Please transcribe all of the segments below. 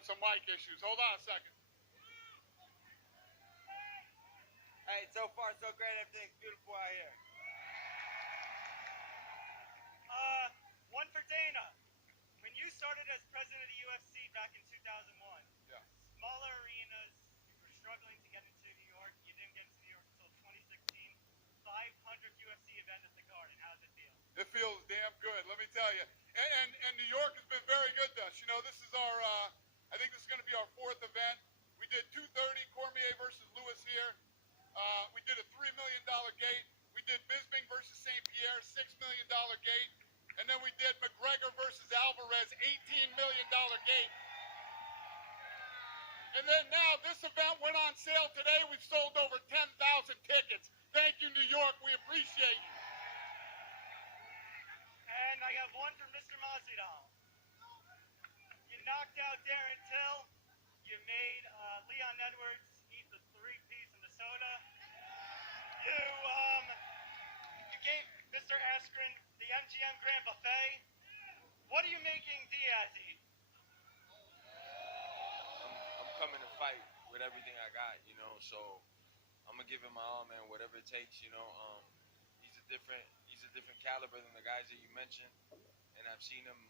having some mic issues. Hold on a second. Hey, so far so great. Everything's beautiful out here. One for Dana. When you started as president of the UFC back in 2001, Yeah. smaller arenas, you were struggling to get into New York. You didn't get into New York until 2016. 500 UFC event at the Garden. How does it feel? It feels damn good, let me tell you. And New York has been very good to us. You know, this is our, I think this is going to be our 4th event. We did 230 Cormier versus Lewis here. We did a $3 million gate. We did Bisping versus St. Pierre, $6 million gate. And then we did McGregor versus Alvarez, $18 million gate. And then now this event went on sale today. We've sold over 10,000 tickets. Thank you, New York. We appreciate you. And I got one for Mr. Masvidal. You knocked out Darren Till. You made Leon Edwards eat the 3-piece Minnesota. You gave Mr. Askren the MGM Grand Buffet. What are you making Diaz eat? I'm coming to fight with everything I got, you know, so I'm gonna give him my all, man, whatever it takes, you know. He's a different caliber than the guys that you mentioned, and I've seen him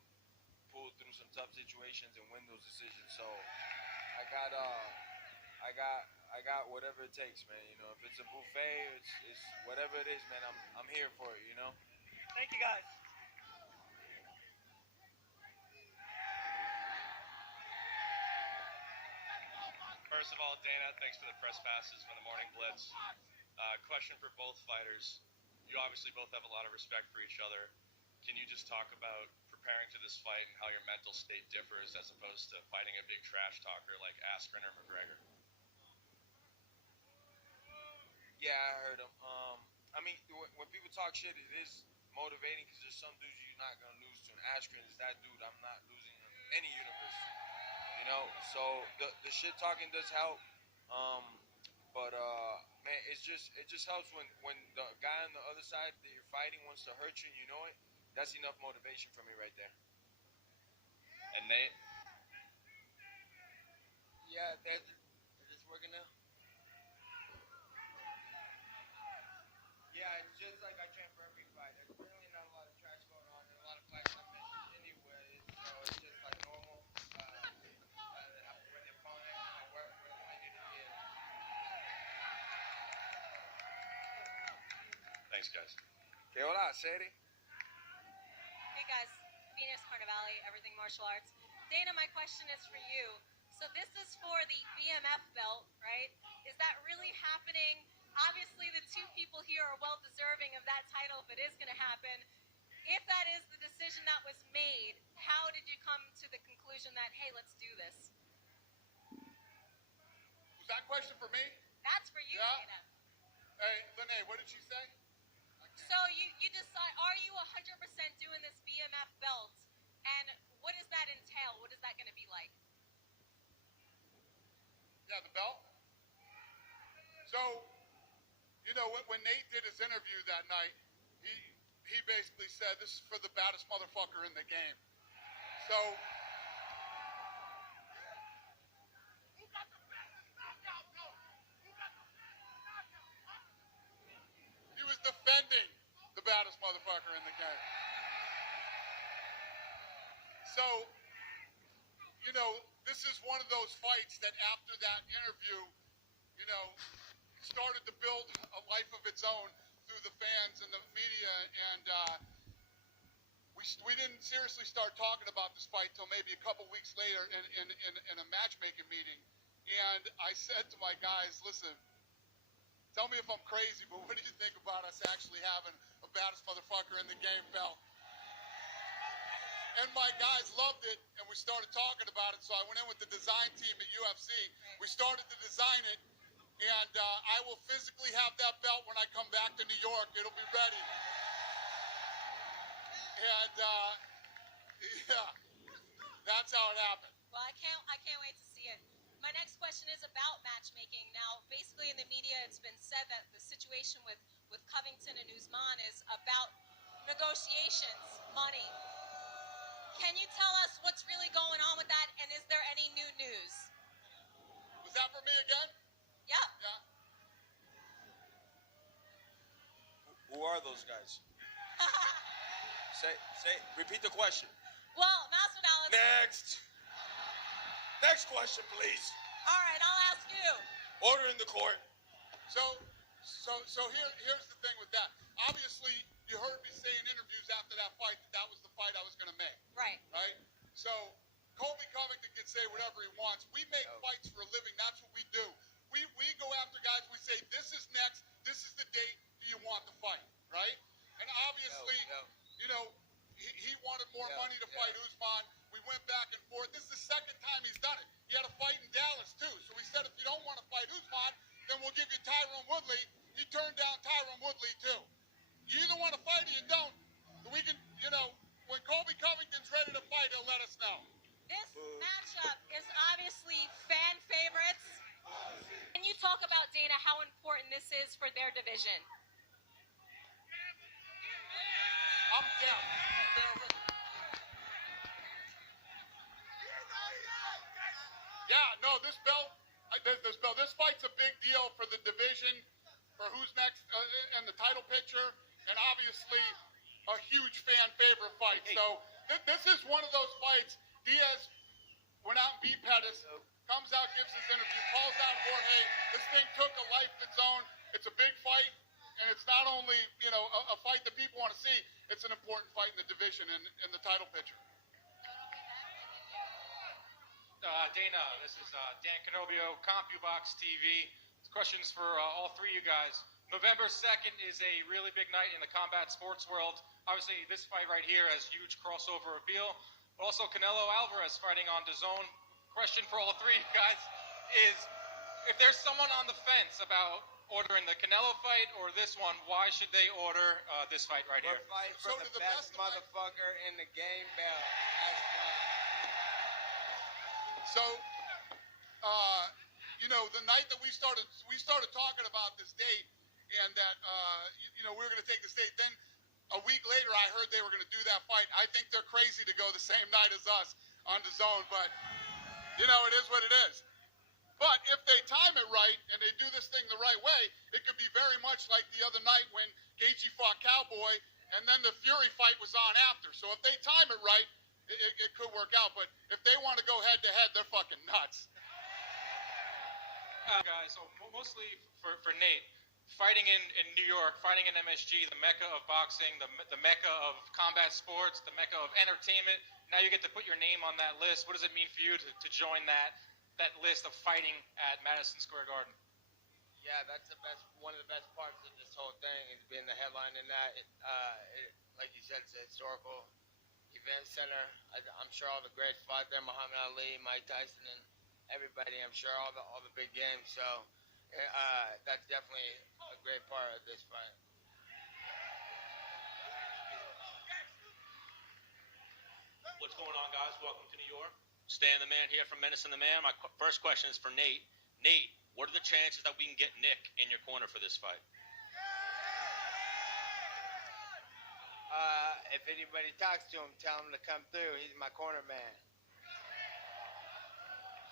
pull through some tough situations and win those decisions. So I got whatever it takes, man. You know, if it's a buffet, it's whatever it is, man. I'm here for it, you know. Thank you, guys. First of all, Dana, thanks for the press passes from the Morning Blitz. Question for both fighters. You obviously both have a lot of respect for each other. Can you just talk about preparing to this fight and how your mental state differs as opposed to fighting a big trash talker like Askren or McGregor? Yeah, I heard him. I mean, when people talk shit, it is motivating because there's some dudes you're not gonna lose to. And Askren is that dude. I'm not losing in any universe. You know, so the shit talking does help. But man, it just helps when the guy on the other side that you're fighting wants to hurt you and you know it. That's enough motivation for me right there. And Nate? Yeah, they're just working now. Yeah, it's just like I train for every fight. There's really not a lot of trash going on and a lot of fights I missed anyway. So it's just like normal. When the opponent, where I need to be at. Thanks, guys. Okay, hola, Sadie. Hey guys, Venus Carnivale, Everything Martial Arts. Dana, my question is for you. So this is for the BMF belt, right? Is that really happening? Obviously, the two people here are well deserving of that title if it is going to happen. If that is the decision that was made, how did you come to the conclusion that, hey, let's do this? Was that question for me? That's for you, Yeah. Dana. Hey, Lene, what did she say? So you decide, are you 100% doing this BMF belt? And what does that entail? What is that going to be like? Yeah, the belt. So, you know, when Nate did his interview that night, he basically said, this is for the baddest motherfucker in the game. So, he was defending the baddest motherfucker in the game. So, you know, this is one of those fights that after that interview, you know, started to build a life of its own through the fans and the media, and we didn't seriously start talking about this fight till maybe a couple weeks later in a matchmaking meeting. And I said to my guys, listen, tell me if I'm crazy, but what do you think about us actually having a baddest motherfucker in the game belt? And my guys loved it, and we started talking about it, so I went in with the design team at UFC. We started to design it, and I will physically have that belt when I come back to New York. It'll be ready. And, yeah, that's how it happened. Well, I can't wait to see it. My next question is about matchmaking. Now, basically in the media, it's been said that the situation with Covington and Usman is about negotiations, money. Can you tell us what's really going on with that, and is there any new news? Was that for me again? Yep. Yeah. Who are those guys? Repeat the question. Well, Masvidal is... Next. Next question, please. All right, I'll ask you. Order in the court. So here's the thing with that. Obviously, you heard me say in interviews after that fight that was the fight I was going to make. Right. Right? So Colby Covington can say whatever he wants. We make fights for a living. That's what we do. We go after guys. We say, this is next. This is the date. Do you want the fight? Right? And obviously, you know, he wanted more money to fight Usman. We went back and forth. This is the second time he's done it. He had a fight in Dallas, too. So we said, if you don't want to fight Usman, then we'll give you Tyron Woodley. He turned down Tyron Woodley, too. You either want to fight or you don't. We can, you know, when Colby Covington's ready to fight, he'll let us know. This matchup is obviously fan favorites. Can you talk about, Dana, how important this is for their division? I'm down. Yeah, no, this fight's a big deal for the division, for who's next in the title picture, and obviously a huge fan favorite fight. So this is one of those fights. Diaz went out and beat Pettis, comes out, gives his interview, calls out Jorge. This thing took a life of its own. It's a big fight, and it's not only, you know, a fight that people want to see, it's an important fight in the division and in the title picture. Dana, this is Dan Canobio, CompuBox TV. This question's for all three of you guys. November 2nd is a really big night in the combat sports world. Obviously, this fight right here has huge crossover appeal. But also, Canelo Alvarez fighting on DAZN. Question for all three of you guys is, if there's someone on the fence about ordering the Canelo fight or this one, why should they order this fight right here? We're fighting for the best motherfucker in the game, Bell. So, you know, the night that we started talking about this date, and that, you know, we were going to take this date. Then a week later, I heard they were going to do that fight. I think they're crazy to go the same night as us on DAZN, but, you know, it is what it is. But if they time it right and they do this thing the right way, it could be very much like the other night when Gaethje fought Cowboy, and then the Fury fight was on after. So if they time it right, it could work out. But if they want to go head-to-head, they're fucking nuts. Guys, so mostly for Nate, fighting in New York, fighting in MSG, the mecca of boxing, the mecca of combat sports, the mecca of entertainment. Now you get to put your name on that list. What does it mean for you to join that list of fighting at Madison Square Garden? Yeah, that's one of the best parts of this whole thing is being the headline in that. Like you said, it's a historical event center. I'm sure all the greats fought there, Muhammad Ali, Mike Tyson, and everybody. I'm sure all the big games. So that's definitely a great part of this fight. What's going on, guys? Welcome to New York. Stan the Man here from Menace and the Man. My first question is for Nate. Nate, what are the chances that we can get Nick in your corner for this fight? If anybody talks to him, tell him to come through. He's my corner man.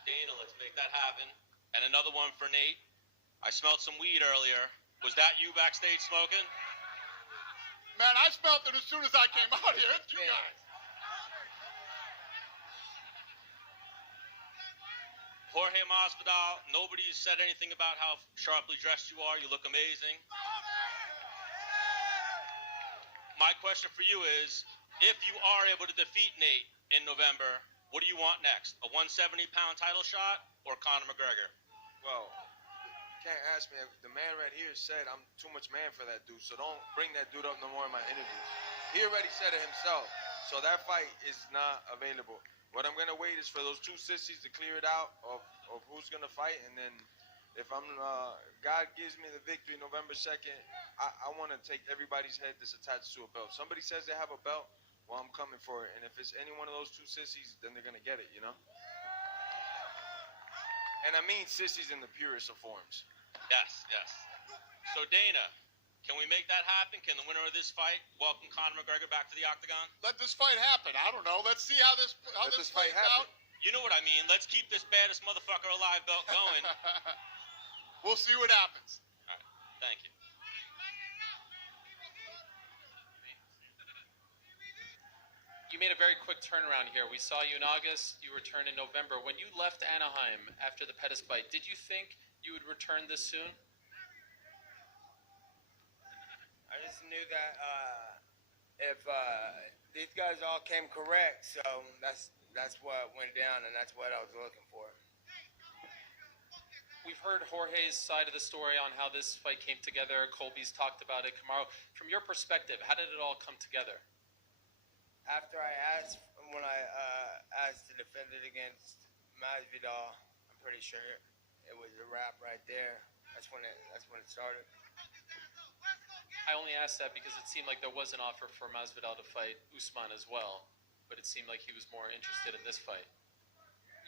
Dana, let's make that happen. And another one for Nate. I smelled some weed earlier. Was that you backstage smoking? Man, I smelled it as soon as I came out here. It's you guys. Jorge Masvidal, nobody said anything about how sharply dressed you are. You look amazing. My question for you is, if you are able to defeat Nate in November, what do you want next? A 170-pound title shot or Conor McGregor? Well, you can't ask me. The man right here said I'm too much man for that dude, so don't bring that dude up no more in my interviews. He already said it himself, so that fight is not available. What I'm going to wait is for those two sissies to clear it out of who's going to fight, and then if God gives me the victory November 2nd, I want to take everybody's head that's attached to a belt. Somebody says they have a belt, well, I'm coming for it. And if it's any one of those two sissies, then they're going to get it, you know? And I mean sissies in the purest of forms. Yes, yes. So, Dana, Can we make that happen? Can the winner of this fight welcome Conor McGregor back to the octagon? Let this fight happen. I don't know. Let's see how this fight plays happen. out. You know what I mean. Let's keep this baddest motherfucker alive belt going. We'll see what happens. All right. Thank you. You made a very quick turnaround here. We saw you in August. You returned in November. When you left Anaheim after the Pettis fight, did you think you would return this soon? I just knew that if these guys all came correct, so that's what went down, and that's what I was looking for. We've heard Jorge's side of the story on how this fight came together. Colby's talked about it. Kamaru, from your perspective, how did it all come together? After when I asked to defend it against Masvidal, I'm pretty sure it was a wrap right there. That's when it started. I only asked that because it seemed like there was an offer for Masvidal to fight Usman as well, but it seemed like he was more interested in this fight.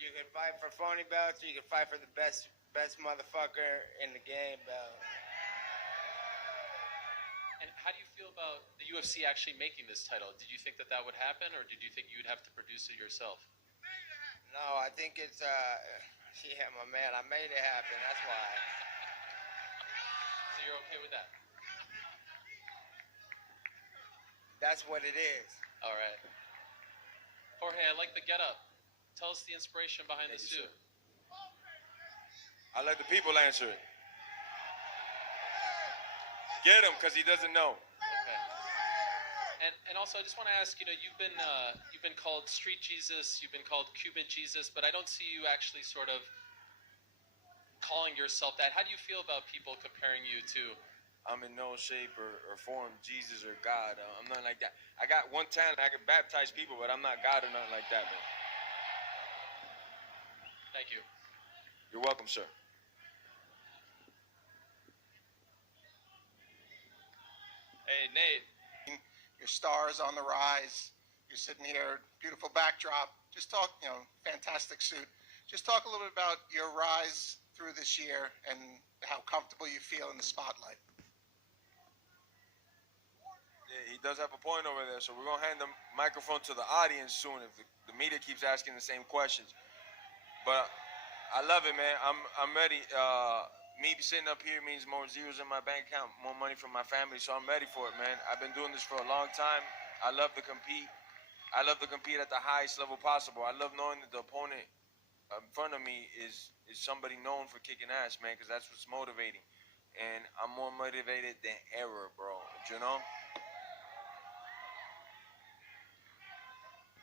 You can fight for phony belts, or you can fight for the best motherfucker in the game belt. And how do you feel about the UFC actually making this title? Did you think that would happen, or did you think you'd have to produce it yourself? No, I think it's yeah, my man, I made it happen. That's why. So you're okay with that? That's what it is. All right. Jorge, I like the getup. Tell us the inspiration behind the suit. I let the people answer it. Get him, because he doesn't know. Okay. And also, I just want to ask, you've been called Street Jesus, you've been called Cuban Jesus, but I don't see you actually sort of calling yourself that. How do you feel about people comparing you to? I'm in no shape or form Jesus or God. I'm nothing like that. I got one talent. I can baptize people, but I'm not God or nothing like that, man. Thank you. You're welcome, sir. Hey, Nate. Your star is on the rise. You're sitting here, beautiful backdrop. Just talk, fantastic suit. Just talk a little bit about your rise through this year and how comfortable you feel in the spotlight. Yeah, he does have a point over there, so we're going to hand the microphone to the audience soon if the media keeps asking the same questions. But I love it, man. I'm ready. Me sitting up here means more zeros in my bank account, more money from my family, so I'm ready for it, man. I've been doing this for a long time. I love to compete. I love to compete at the highest level possible. I love knowing that the opponent in front of me is somebody known for kicking ass, man, because that's what's motivating. And I'm more motivated than ever, bro, you know?